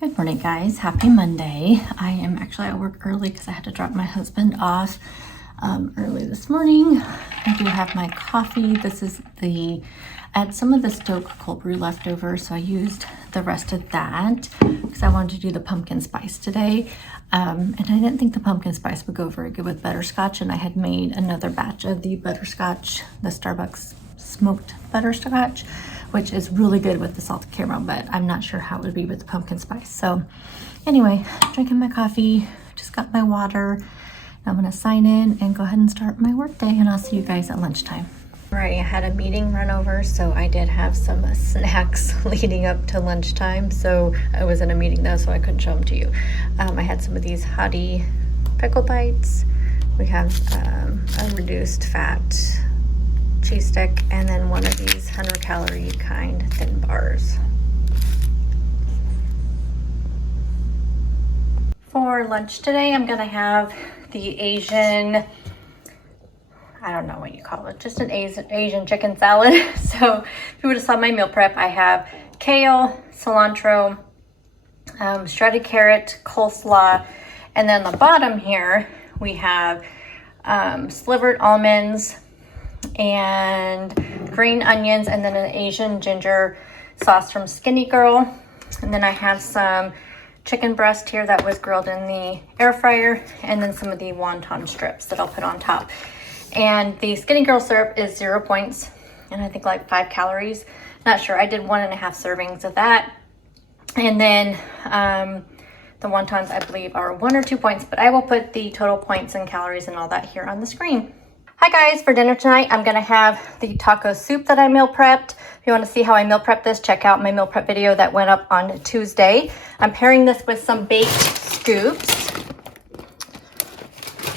Good morning, guys. Happy Monday. I am actually at work early because I had to drop my husband off early this morning. I do have my coffee. I had some of the Stoke cold brew left over, so I used the rest of that because I wanted to do the pumpkin spice today. And I didn't think the pumpkin spice would go very good with butterscotch, and I had made another batch of the butterscotch, the Starbucks smoked butterscotch, which is really good with the salted caramel, but I'm not sure how it would be with the pumpkin spice. So anyway, drinking my coffee, just got my water. I'm gonna sign in and go ahead and start my work day, and I'll see you guys at lunchtime. All right, I had a meeting run over, so I did have some snacks leading up to lunchtime. So I was in a meeting though, so I couldn't show them to you. I had some of these Hottie pickle bites. We have a reduced fat cheese stick, and then one of these 100-calorie kind thin bars. For lunch today, I'm gonna have the Asian, I don't know what you call it, just an Asian chicken salad. So if you would have saw my meal prep, I have kale, cilantro, shredded carrot, coleslaw, and then the bottom here we have slivered almonds and green onions, and then an Asian ginger sauce from Skinny Girl. And then I have some chicken breast here that was grilled in the air fryer, and then some of the wonton strips that I'll put on top. And the Skinny Girl syrup is 0 points, and I think like 5 calories. Not sure, I did 1.5 servings of that. And then the wontons, I believe, are 1 or 2 points, but I will put the total points and calories and all that here on the screen. Hi guys, for dinner tonight, I'm gonna have the taco soup that I meal prepped. If you wanna see how I meal prep this, check out my meal prep video that went up on Tuesday. I'm pairing this with some baked scoops.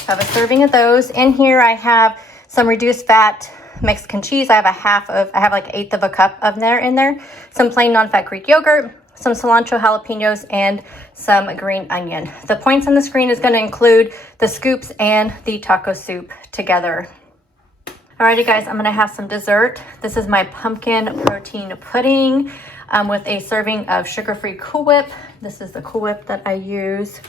I have a serving of those. In here, I have some reduced fat Mexican cheese. I have like 1/8 of a cup of there in there. Some plain non-fat Greek yogurt, some cilantro, jalapenos, and some green onion. The points on the screen is going to include the scoops and the taco soup together. Alrighty guys, I'm going to have some dessert. This is my pumpkin protein pudding with a serving of sugar-free Cool Whip. This is the Cool Whip that I use.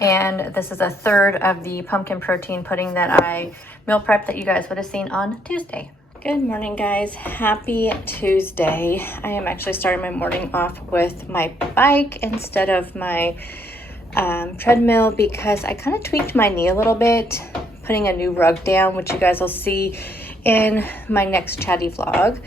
And this is 1/3 of the pumpkin protein pudding that I meal prepped that you guys would have seen on Tuesday. Good morning, guys. Happy Tuesday. I am actually starting my morning off with my bike instead of my treadmill because I kind of tweaked my knee a little bit, putting a new rug down, which you guys will see in my next chatty vlog.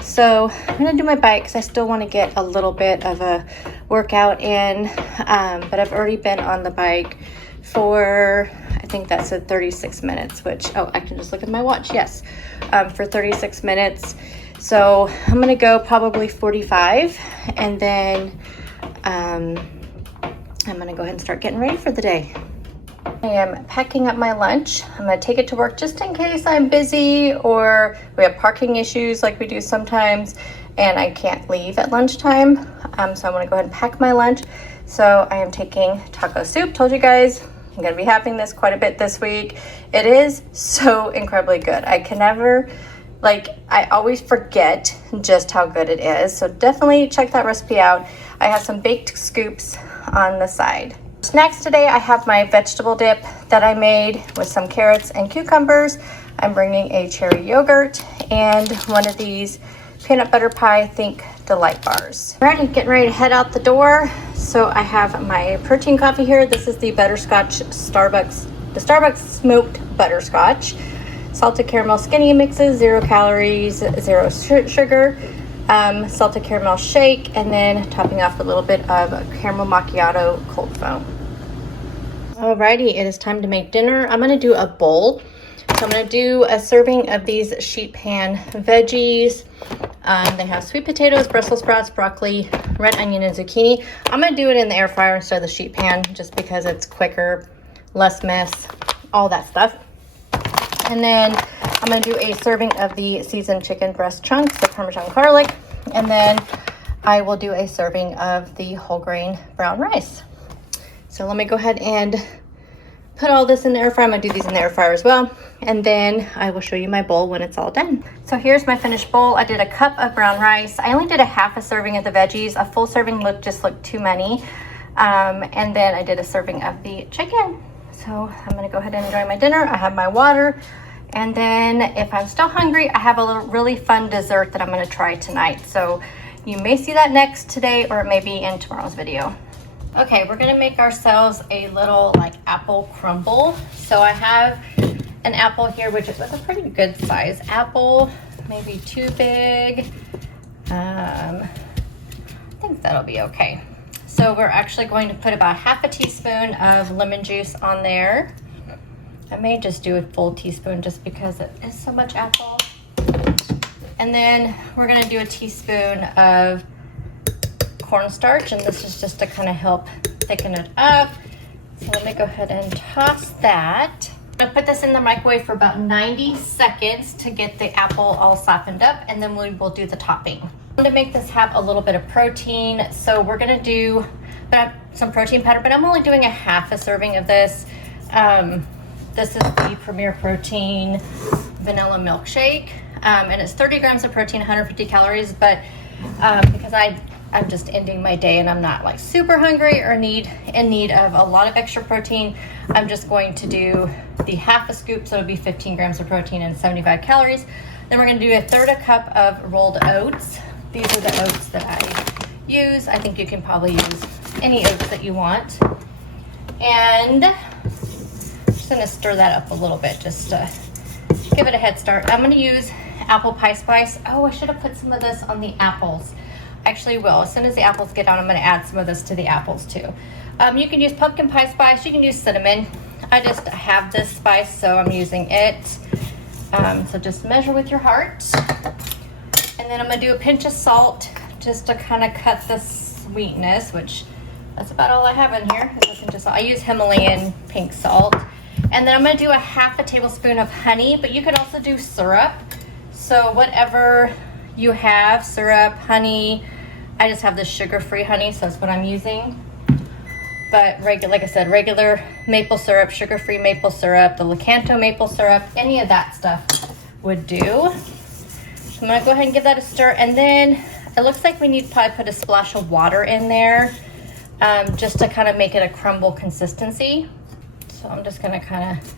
So I'm gonna do my bike because I still want to get a little bit of a workout in, but I've already been on the bike for, I think that's at 36 minutes, which, oh, I can just look at my watch, yes, for 36 minutes. So I'm gonna go probably 45, and then I'm gonna go ahead and start getting ready for the day. I am packing up my lunch. I'm gonna take it to work just in case I'm busy or we have parking issues like we do sometimes and I can't leave at lunchtime. So I'm gonna go ahead and pack my lunch. So I am taking taco soup. Told you guys, I'm gonna be having this quite a bit this week. It is so incredibly good. I always forget just how good it is. So definitely check that recipe out. I have some baked scoops on the side. Snacks today, I have my vegetable dip that I made with some carrots and cucumbers. I'm bringing a cherry yogurt and one of these peanut butter pie Think Delight bars. Alrighty, getting ready to head out the door. So I have my protein coffee here. This is the butterscotch Starbucks smoked butterscotch. Salted caramel skinny mixes, 0 calories, 0 sugar. Salted caramel shake, and then topping off with a little bit of caramel macchiato cold foam. Alrighty, it is time to make dinner. I'm gonna do a bowl. So I'm gonna do a serving of these sheet pan veggies. They have sweet potatoes, Brussels sprouts, broccoli, red onion, and zucchini. I'm gonna do it in the air fryer instead of the sheet pan just because it's quicker, less mess, all that stuff. And then I'm gonna do a serving of the seasoned chicken breast chunks with Parmesan garlic. And then I will do a serving of the whole grain brown rice. So let me go ahead and put all this in the air fryer. I'm gonna do these in the air fryer as well. And then I will show you my bowl when it's all done. So here's my finished bowl. I did a cup of brown rice. I only did a half a serving of the veggies. A full serving just looked too many. And then I did a serving of the chicken. So I'm gonna go ahead and enjoy my dinner. I have my water. And then if I'm still hungry, I have a little really fun dessert that I'm gonna try tonight. So you may see that next today, or it may be in tomorrow's video. Okay, we're gonna make ourselves a little like apple crumble. So I have an apple here, which is a pretty good size apple, maybe too big. I think that'll be okay. So we're actually going to put about half a teaspoon of lemon juice on there. I may just do a full teaspoon just because it is so much apple. And then we're gonna do a teaspoon of cornstarch, and this is just to kind of help thicken it up. So let me go ahead and toss that. I'm gonna put this in the microwave for about 90 seconds to get the apple all softened up, and then we will do the topping. To make this have a little bit of protein, so we're gonna do some protein powder, but I'm only doing a half a serving of this. This is the Premier Protein Vanilla Milkshake, and it's 30 grams of protein, 150 calories, but because I'm just ending my day and I'm not like super hungry or in need of a lot of extra protein, I'm just going to do the half a scoop, so it'll be 15 grams of protein and 75 calories. Then we're gonna do a third a cup of rolled oats. These are the oats that I use. I think you can probably use any oats that you want. And I'm just gonna stir that up a little bit just to give it a head start. I'm gonna use apple pie spice. Oh, I should have put some of this on the apples. Actually will. As soon as the apples get down, I'm going to add some of this to the apples too. You can use pumpkin pie spice. You can use cinnamon. I just have this spice, so I'm using it. So just measure with your heart. And then I'm going to do a pinch of salt just to kind of cut the sweetness, which that's about all I have in here. Is a pinch of salt. I use Himalayan pink salt. And then I'm going to do a half a tablespoon of honey, but you could also do syrup. So whatever you have, syrup, honey. I just have this sugar-free honey, so that's what I'm using. But like I said, regular maple syrup, sugar-free maple syrup, the Lakanto maple syrup, any of that stuff would do. So I'm gonna go ahead and give that a stir, and then it looks like we need to probably put a splash of water in there, just to kind of make it a crumble consistency. So I'm just gonna kind of,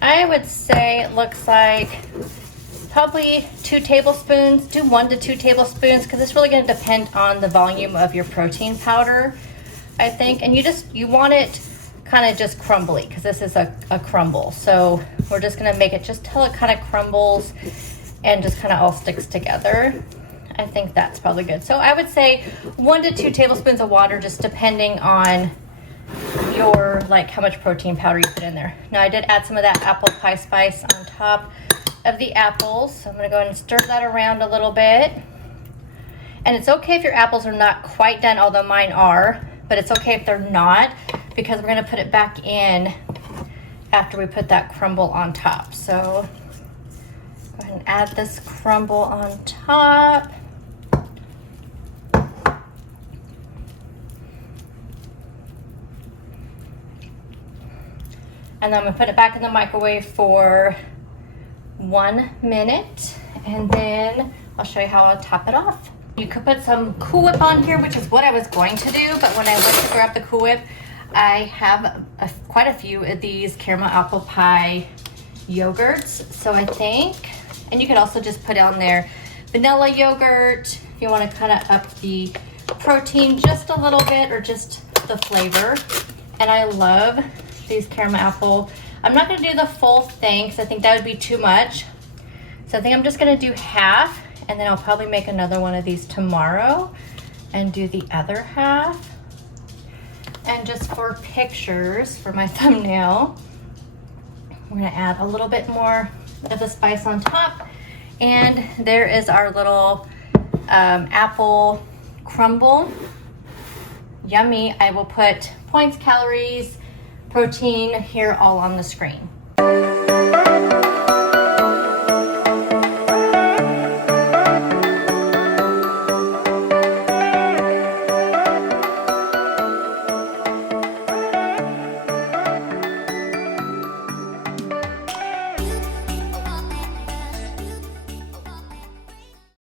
I would say it looks like probably 2 tablespoons, do 1 to 2 tablespoons, because it's really going to depend on the volume of your protein powder, I think. And you want it kind of just crumbly, because this is a crumble. So we're just going to make it just till it kind of crumbles and just kind of all sticks together. I think that's probably good. So I would say 1 to 2 tablespoons of water, just depending on your, like, how much protein powder you put in there. Now I did add some of that apple pie spice on top of the apples. So I'm going to go ahead and stir that around a little bit. And it's okay if your apples are not quite done, although mine are, but it's okay if they're not, because we're going to put it back in after we put that crumble on top. So go ahead and add this crumble on top. And then I'm going to put it back in the microwave for 1 minute, and then I'll show you how I'll top it off. You could put some Cool Whip on here, which is what I was going to do, but when I went to grab the Cool Whip, I have quite a few of these caramel apple pie yogurts. So I think, and you could also just put on there vanilla yogurt if you want to kind of up the protein just a little bit, or just the flavor. And I love these caramel apple. I'm not going to do the full thing because I think that would be too much. So I think I'm just going to do half, and then I'll probably make another one of these tomorrow and do the other half. And just for pictures for my thumbnail, we're going to add a little bit more of the spice on top. And there is our little apple crumble. Yummy. I will put points, calories, protein here all on the screen.